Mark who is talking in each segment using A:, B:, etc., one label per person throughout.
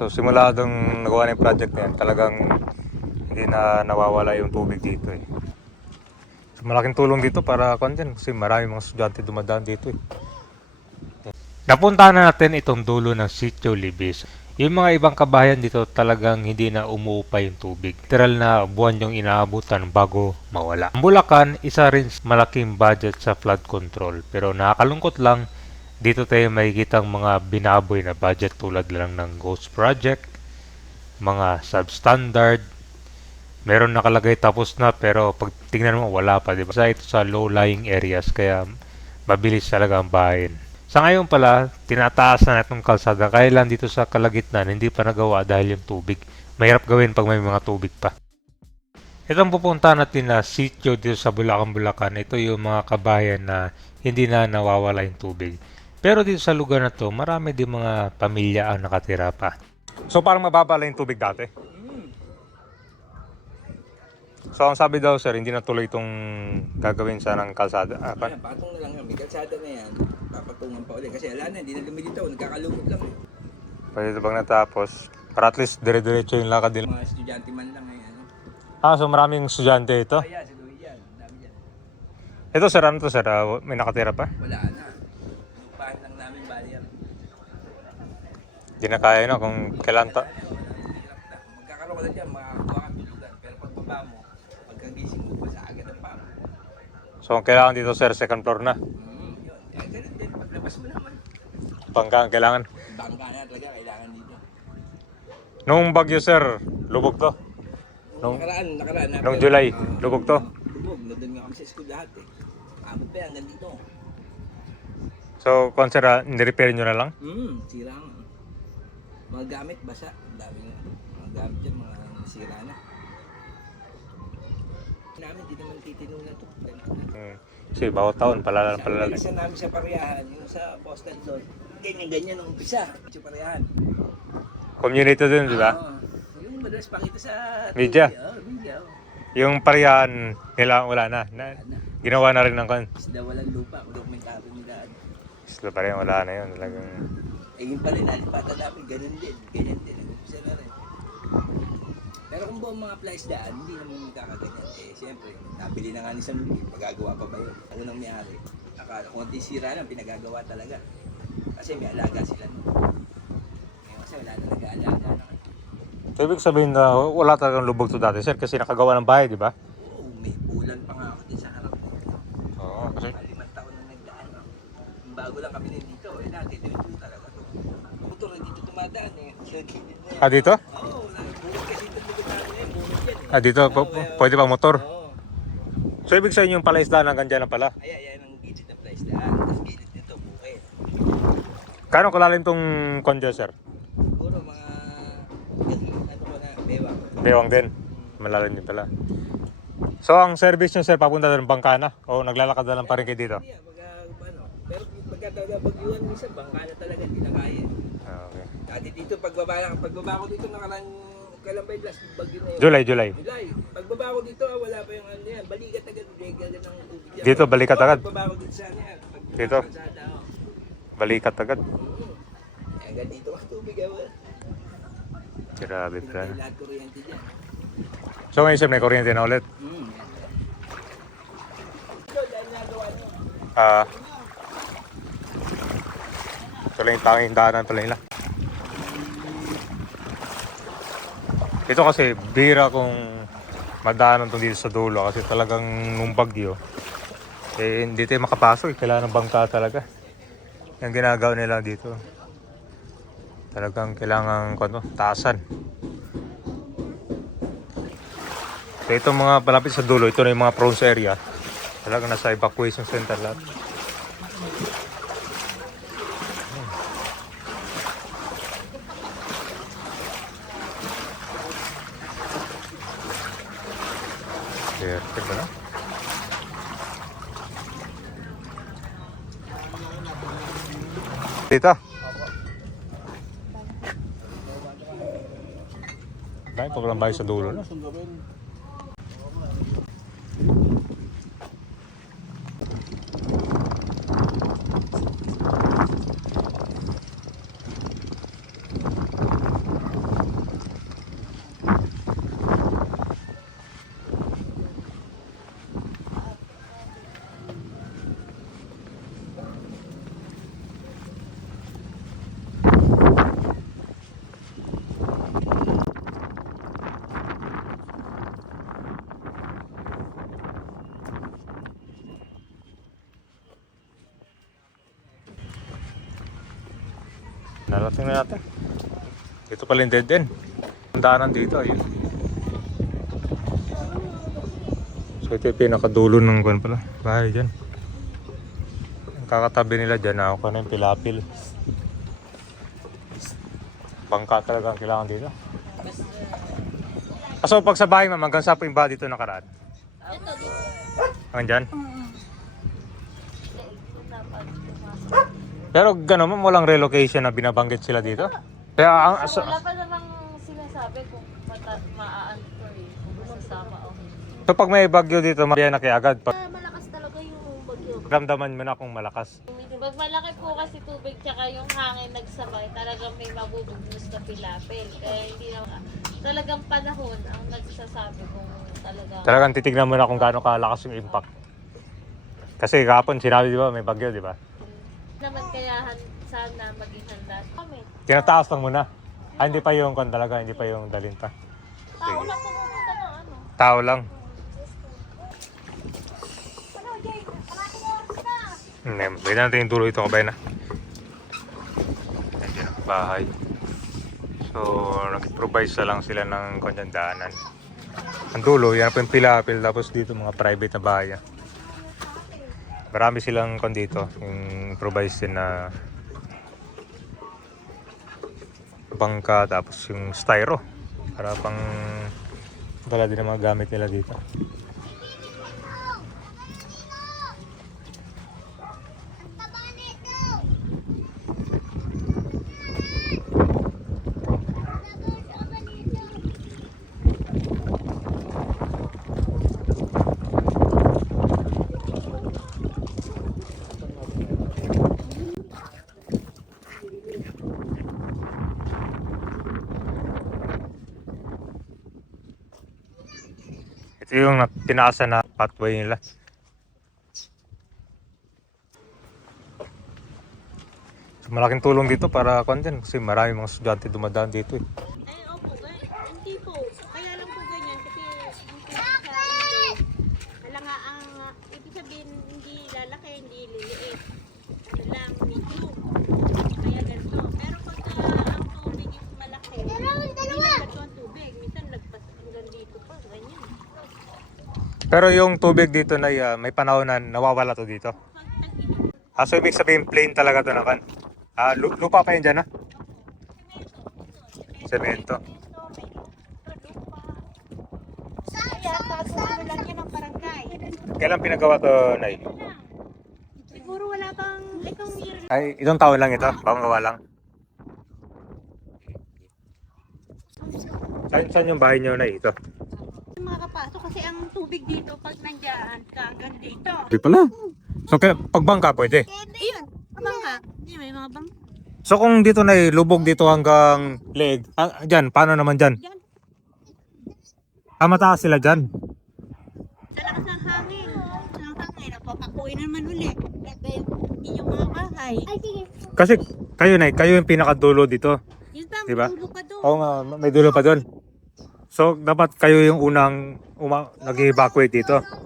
A: So simula nung nagawa na yung project na yan, talagang hindi na nawawala yung tubig dito eh. So, malaking tulong dito para kung dyan kasi marami mga estudyante dumadaan dito eh. Napuntahan na natin itong dulo ng Sitio Libis. Yung mga ibang kabahayan dito talagang hindi na umuupa yung tubig. Literal na buwan yung inaabutan bago mawala. Ang Bulacan, isa rin malaking budget sa flood control. Pero nakakalungkot lang, dito tayo makikita mga binaboy na budget tulad lang ng Ghost Project, mga substandard, meron nakalagay tapos na pero pag tingnan mo wala pa, di ba? Sa ito sa low-lying areas kaya mabilis talaga ang bahayin. Sa ngayon pala, tinataas na itong kalsada kaya dito sa kalagitnaan hindi pa nagawa dahil yung tubig. Mahirap gawin pag may mga tubig pa. Itong pupunta natin na sitio dito sa Bulacan, Bulacan, ito yung mga kabayan na hindi na nawawala yung tubig. Pero dito sa lugar na to, marami din mga pamilya ang nakatira pa. So parang mababa lang yung tubig dati? So ang sabi daw sir, hindi na tuloy itong gagawin sa ng kalsada. Ah, pa-
B: Ayan, patong na lang yan. May kalsada na yan. Papatungan pa ulit. Kasi ala na, hindi na lumilitaw. Nagkakalungkot lang eh.
A: pwede ito bang natapos? Para at least dire-diretso yung lakad nila.
B: Mga estudyante man lang eh. Ano?
A: Ah, so maraming estudyante ito.
B: Kaya, si Louie yan. Dami yan.
A: Ito sir, ano to sir? Ah, may nakatira pa?
B: Wala na. Lupahan lang namin bali yan.
A: Hindi na kaya no kung kailan ta.
B: Magkakaroon ka na dyan, makakuha ka bilugan. Pero pag baba mo, pagkagising mo, basa agad ang pamo.
A: So ang kailangan dito sir, second floor na.
B: Hmm, yun. Kaya ganun din. Paglabas mo naman.
A: Bangka ang kailangan.
B: Bangka na talaga kailangan dito.
A: Nung bagyo sir, lubog to.
B: Nung nakaraan, nakaraan. na-
A: nung July,
B: Ah,
A: lubog to?
B: Lubog. Nandun nga kami sa school lahat eh. Abot pa hanggang dito.
A: So, kung sir, ah, nirepair nyo na lang?
B: Hmm, sira nga. Mga gamit, basa. Ang dami nga. Mga gamit dyan, mga nasira na. Namin, di naman titinong na to.
A: Hmm. Kasi bawat taon, palala palala.
B: Isa namin sa parehahan, yung sa postal doon. Ganyan-ganyan nung umpisa. Sa parehahan.
A: Community din, di ba?
B: Oo. yung madalas pakita sa...
A: Media.
B: Oo, media. Oh.
A: Yung pariyan nila, wala na. na
B: Ano,
A: ginawa na rin ng kon.
B: isda walang lupa. Dokumentado nila.
A: Isla pa rin, wala na yun. Talagang...
B: Eh, yun pa rin, nalipatan namin, ganun din. Ganyan din, nag-umpisa na rin. Pero kung buong mga flies daan, hindi naman magkakaganyan. Eh, siyempre, nabili na nga ni San Luis, magagawa pa ba yun? Ako nang may-ari. Akala, konti sira lang, pinagagawa talaga. Kasi may alaga sila. No? Ngayon kasi wala na nag-aalaga na.
A: So, ibig sabihin na wala talagang lubog to dati, sir, kasi nakagawa ng bahay, di ba?
B: Oo, may bulan pa nga ako din sa harap.
A: Oo, kasi...
B: Mga limang taon na nagdaan. No? Bago lang kami din dito, eh, dati dito talaga to. Motor na dito tumadaan eh. Sa gilid na yan.
A: Ah, dito?
B: Oo. Bukod kasi ito eh. Yan eh.
A: Ah, dito, p- p- pwede pa motor.
B: Oo.
A: So, ibig sabihin yung palaisdaan hanggang dyan na pala.
B: Ay, ay, ang gilid ng place daan. Tapos gilid nito, bukid.
A: Kano kalalim tong konja, sir?
B: Siguro mga, ano ko na, bewang.
A: Bewang din. Malalim din pala. So, ang service nyo, sir, papunta doon Bangkana? O naglalakad na lang pa rin kayo dito?
B: Hindi ah, pagka, ano. Pero pagka talaga bagyuhan minsan, bangka na talaga, hindi na kaya.
A: Ah, okay.
B: Dati dito, pagbaba, pagbaba ko dito nakarang, kailan ba yung last bagyo na yun?
A: July, July.
B: July. Pagbaba ko dito, ah, wala pa yung ano yan. Balikat agad, regal ng tubig yan.
A: Dito, balikat
B: Oo,
A: agad?
B: Pagbaba ko dito sa ano yan. Pagbaba
A: Dito?
B: ko sa ano, oh.
A: Balikat agad.
B: Mm. Agad dito ang tubig ah.
A: Grabe pala.
B: Lahat kuryente dyan.
A: So, ngayon, sir, may kuryente na ulit.
B: Mm. Ito, dahil nagawa niyo.
A: Ah... ito lang yung tanging daanan pala nila. Ito kasi, bira kung madaanan to dito sa dulo kasi talagang nung bagyo, eh, hindi tayo makapasok. eh. Kailangan ng bangka talaga. Yung ginagawa nila dito. Talagang kailangan ano, taasan. So itong mga palapit sa dulo, ito na yung mga prone area. Talagang nasa evacuation center lahat. Perfect ba na? Dito. Dahil pag lang bahay sa dulo na. Tingnan natin. Dito pala yung dead end. Ang daanan dito, ayun. So ito yung pinakadulo ng kwan pala. Bahay dyan. Ang kakatabi nila dyan, ako ka na yung pilapil. Bangka talaga ang kailangan dito. Ah, So pag sa bahay ma'am, hanggang sa po yung bahay dito nakaraan?
C: Ito, dito.
A: Hanggang dyan?
C: Dapat pumasok.
A: Pero gano'n ma'am, walang relocation na binabanggit sila dito? Kaya ang...
C: So, wala pa namang sinasabi kung mata- maaano to eh, kung masasama o hindi.
A: so pag may bagyo dito, mabiya na kaya agad. Pag
C: Ah, malakas talaga yung bagyo.
A: ramdaman mo na kung malakas.
C: Pag malaki po kasi tubig tsaka yung hangin nagsabay, talagang may mabubugnos na pilapil. Kaya hindi na, talagang panahon ang nagsasabi kung talagang...
A: Talagang titignan mo na kung gaano kalakas yung impact. Kasi kahapon sinabi di ba may bagyo di ba?
C: Sana maging handa kami.
A: Tinataas lang muna. Ah, hindi pa yung kon talaga, hindi pa yung dalin pa.
C: Tao lang pumunta ng ano.
A: Tao lang. Hmm, Pwede natin yung dulo ito kabay na. Ang bahay. So, nag-improvise na lang sila ng kanyang daanan. Ang dulo, yan po yung pilapil. Tapos dito mga private na bahay. ah. Marami silang kon dito. Yung improvise din na bangka. Tapos yung styro. Para pang dala din ang mga gamit nila dito. Ito yung na- tinaasa na pathway nila. So, malaking tulong dito para din kasi marami mga estudyante dumadaan dito eh,
D: Hindi po. Kaya lang po ganyan kasi yung pinagsasabi ko, wala nga ang, uh, ibig sabihin, hindi lalaki, hindi liliit. Ano lang, medium. Kaya ganito. Pero pagka ang tubig is malaki, hindi lagpas ang tubig. Minsan lagpas hanggang dito pa, ganyan.
A: Pero yung tubig dito na ah, may panahon na nawawala to dito. Ah, so ibig sabihin plain talaga to naman. Ah, lu- lupa pa yun dyan ah? Semento.
D: Kaya bago ano lang yan ang barangay.
A: Kailan pinagawa to, Nay?
D: Siguro wala pang itong year
A: Ay, itong taon lang ito, panggawa lang. Saan, saan yung bahay nyo, Nay? Ito.
D: Makakapasok kasi ang tubig dito pag nandiyan ka hanggang dito.
A: Di pala. So, kaya, pagbangka pwede.
D: Ayun, bangka. Hindi, may mga bangka.
A: So kung dito na lubog dito hanggang leg, ah, dyan, paano naman dyan?
D: Diyan,
A: Ah, mataas sila dyan.
D: sa lakas ng hangin. Ng hangin, napapakuin naman uli. Kaya yung inyong mga bahay.
A: Kasi kayo na, kayo yung pinakadulo dito.
D: Yun ba,
A: Diba?
D: matulog ka doon.
A: Oo nga, may dulo pa doon. So dapat kayo yung unang uma- nag-evacuate dito.
D: Ah,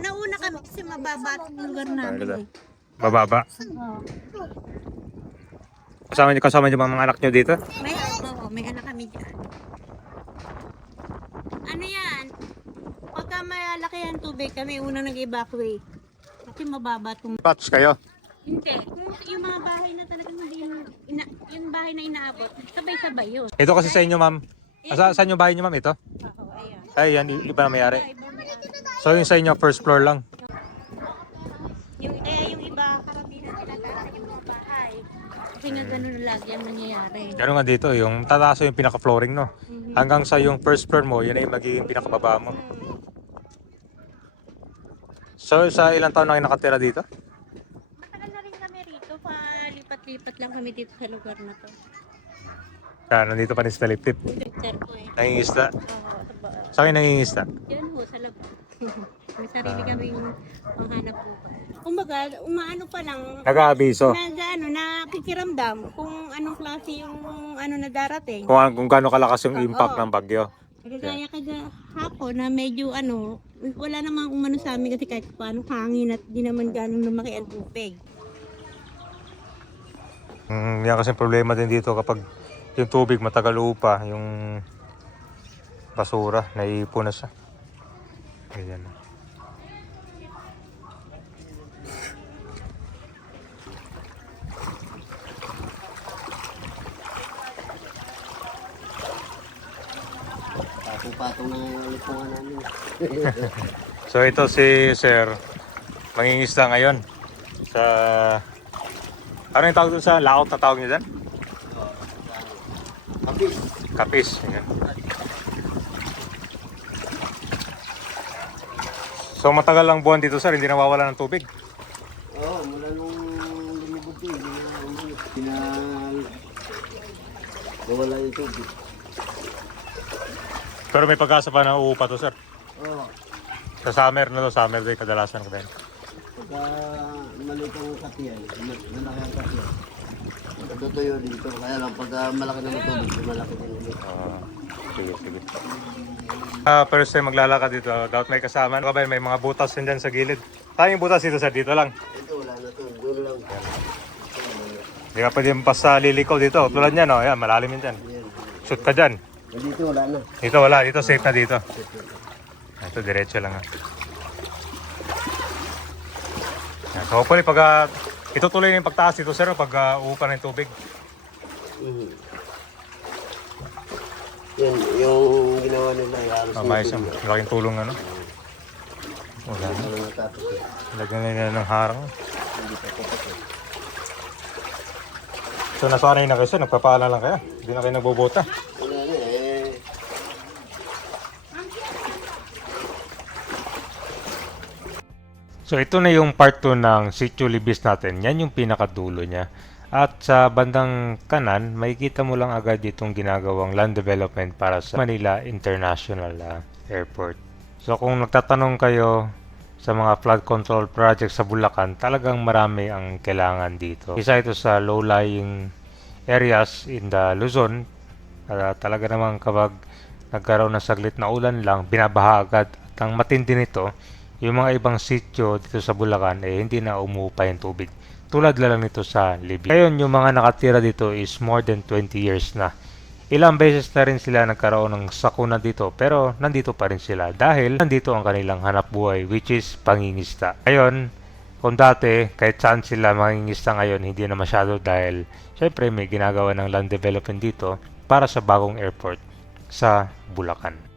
D: nauna kami kasi mababa ang lugar namin. Eh.
A: Bababa. Kasama niyo kasama niyo ba mga anak niyo dito?
D: May, oo, may anak kami dyan. Ano yan? Pagka malaki ang tubig, kami unang nag-evacuate. Kasi mababa itong
A: Patch kayo.
D: Hindi. Yung mga bahay na talagang hindi yung, ina, yung bahay na inaabot, sabay-sabay yun.
A: Ito kasi sa inyo, ma'am. Ah, Sa, saan yung bahay niyo, ma'am? Ito? Ay, yan, i- iba na mayari. So yung sa inyo, first floor lang.
D: Yung, kaya yung iba, karamihan tinataasan yung mga bahay. Kasi nga ganun lagi ang nangyayari.
A: Gano'n nga dito, yung tataas yung pinaka-flooring, no?
D: Mhm.
A: Hanggang sa yung first floor mo, yun ay magiging pinakababa mo. So sa ilang taon na kayo nakatira dito?
D: Matagal na rin kami rito, palipat-lipat lang kami dito sa lugar na to.
A: Kaya nandito pa rin sa Taliptip.
D: Picture ko eh.
A: Nangingisda.
D: Oo, sa ba-
A: Sa akin nangingisda.
D: Yan ho, sa labas. May sarili kaming panghanap buhay. Kumbaga, umaano pa lang,
A: Nag-aabiso.
D: na ano, nakikiramdam kung anong klase yung ano na darating.
A: Kung, kung gaano kalakas yung impact ng bagyo.
D: Kagaya kaga hapon na medyo ano, wala namang umano sa amin kasi kahit paano hangin at di naman ganong lumaki ang tubig.
A: Mm, yan kasi problema din dito kapag yung tubig matagal upa, yung basura, naiipon na siya. Ganyan.
E: Patong-patong na lipungan namin.
A: So ito si Sir, mangingisda ngayon sa... Ano yung tawag dun sa laot na tawag niya dyan?
E: Kapis.
A: Kapis. Ayan. So matagal lang buwan dito sir, hindi nawawala ng tubig.
E: Oo, mula nung lumubog ko, hindi na umulit. Pina... Nawala yung tubig.
A: Pero may pag-asa pa na uupa to sir.
E: Oo.
A: Sa summer na to, summer day kadalasan ko din.
E: Pagka maliit ang kapiyan, ma- malaki ang kapiyan. Natutuyo dito. Kaya lang pagka malaki na ang tubig, malaki din ulit.
A: Ah, sige, sige. Ah, first time maglalakad dito, dapat may kasama. Ano ka ba, may mga butas din dyan sa gilid. Tayo yung butas dito sir, dito lang.
E: Ito wala na to. Doon lang.
A: Hindi ka pwede basta lilikaw dito. Tulad niyan, oh, yan, malalim yun dyan.
E: Yan.
A: Shoot ka dyan.
E: Dito wala na.
A: Dito wala, dito safe na dito. Ito diretso lang ah. Yan, so hopefully pag ah, itutuloy na yung pagtaas dito sir pag uh, uupa na yung tubig.
E: Mhm. Yan, yung ginawa nila, yung halos
A: Ah, maayos yung malaking tulong ano. Wala na.
E: Natapos. eh.
A: Lagyan na nila ng harang.
E: Hindi pa tapos.
A: So nasanay na kayo sir, nagpapaalam lang kayo. Hindi na kayo nagbobota.
E: Wala na eh.
A: So ito na yung part 2 ng Sitio Libis natin. Yan yung pinakadulo niya. At sa bandang kanan, makikita mo lang agad itong ginagawang land development para sa Manila International ah, Airport. So kung nagtatanong kayo sa mga flood control project sa Bulacan, talagang marami ang kailangan dito. Isa ito sa low-lying areas in the Luzon. Ah, talaga namang kapag nagkaroon ng saglit na ulan lang, binabaha agad. At ang matindi nito, yung mga ibang sityo dito sa Bulacan eh hindi na umupa yung tubig. Tulad lang nito sa Libya. Ngayon, yung mga nakatira dito is more than 20 years na. Ilang beses na rin sila nagkaroon ng sakuna dito pero nandito pa rin sila dahil nandito ang kanilang hanap buhay which is pangingista. Ngayon, kung dati kahit saan sila mangingista ngayon hindi na masyado dahil syempre may ginagawa ng land development dito para sa bagong airport sa Bulacan.